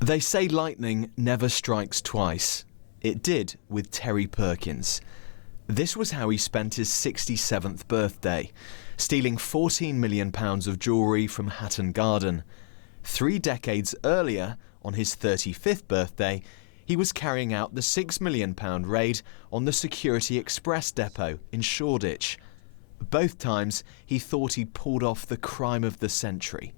They say lightning never strikes twice. It did with Terry Perkins. This was how he spent his 67th birthday, stealing £14 million of jewellery from Hatton Garden. 3 decades earlier, on his 35th birthday, he was carrying out the £6 million raid on the Security Express depot in Shoreditch. Both times he thought he'd pulled off the crime of the century,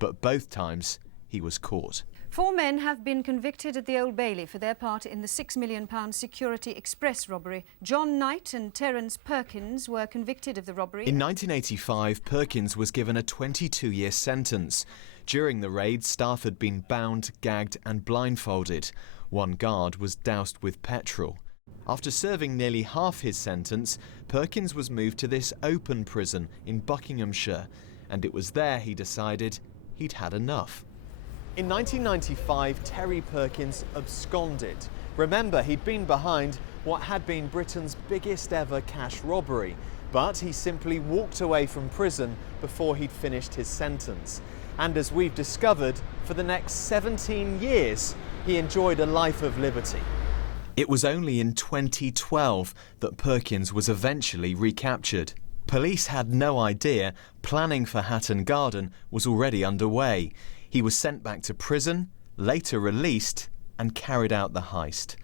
but both times he was caught. 4 men have been convicted at the Old Bailey for their part in the £6 million Security Express robbery. John Knight and Terence Perkins were convicted of the robbery. In 1985, Perkins was given a 22-year sentence. During the raid, staff had been bound, gagged and blindfolded. One guard was doused with petrol. After serving nearly half his sentence, Perkins was moved to this open prison in Buckinghamshire, and it was there he decided he'd had enough. In 1995, Terry Perkins absconded. Remember, he'd been behind what had been Britain's biggest ever cash robbery, but he simply walked away from prison before he'd finished his sentence. And as we've discovered, for the next 17 years, he enjoyed a life of liberty. It was only in 2012 that Perkins was eventually recaptured. Police had no idea planning for Hatton Garden was already underway. He was sent back to prison, later released, and carried out the heist.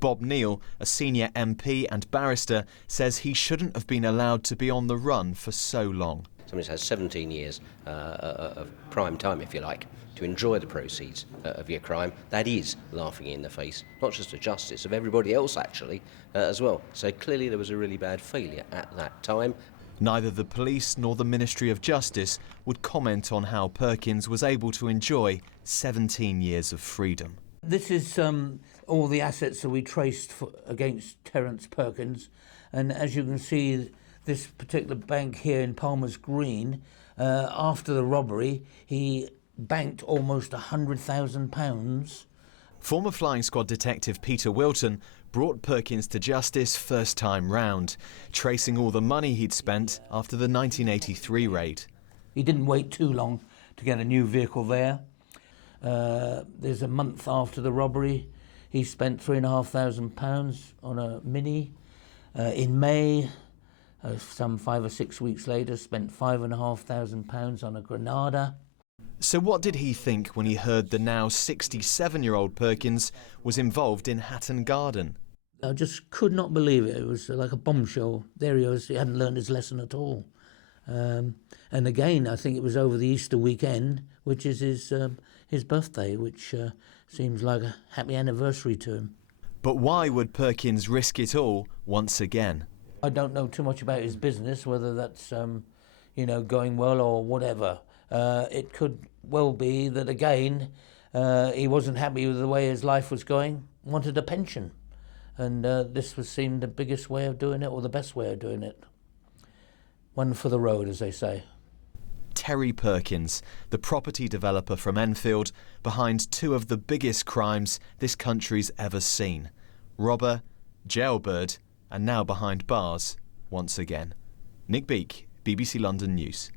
Bob Neal, a senior MP and barrister, says he shouldn't have been allowed to be on the run for so long. Somebody has 17 years of prime time, if you like, to enjoy the proceeds of your crime. That is laughing in the face, not just of justice, of everybody else actually, as well. So clearly there was a really bad failure at that time. Neither the police nor the Ministry of Justice would comment on how Perkins was able to enjoy 17 years of freedom. This is all the assets that we traced against Terence Perkins, and as you can see, this particular bank here in Palmer's Green, after the robbery, he banked almost £100,000. Former Flying Squad detective Peter Wilton brought Perkins to justice first time round, tracing all the money he'd spent after the 1983 raid. He didn't wait too long to get a new vehicle there. There's a month after the robbery, he spent £3,500 on a Mini. In May, some 5 or 6 weeks later, spent £5,500 on a Granada. So what did he think when he heard the now 67-year-old Perkins was involved in Hatton Garden? I just could not believe it. It was like a bombshell. There he was. He hadn't learned his lesson at all. And again, I think it was over the Easter weekend, which is his birthday, which seems like a happy anniversary to him. But why would Perkins risk it all once again? I don't know too much about his business, whether that's going well or whatever. It could well be that, again, he wasn't happy with the way his life was going, wanted a pension. And this seemed the biggest way of doing it, or the best way of doing it. One for the road, as they say. Terry Perkins, the property developer from Enfield, behind 2 of the biggest crimes this country's ever seen. Robber, jailbird, and now behind bars once again. Nick Beake, BBC London News.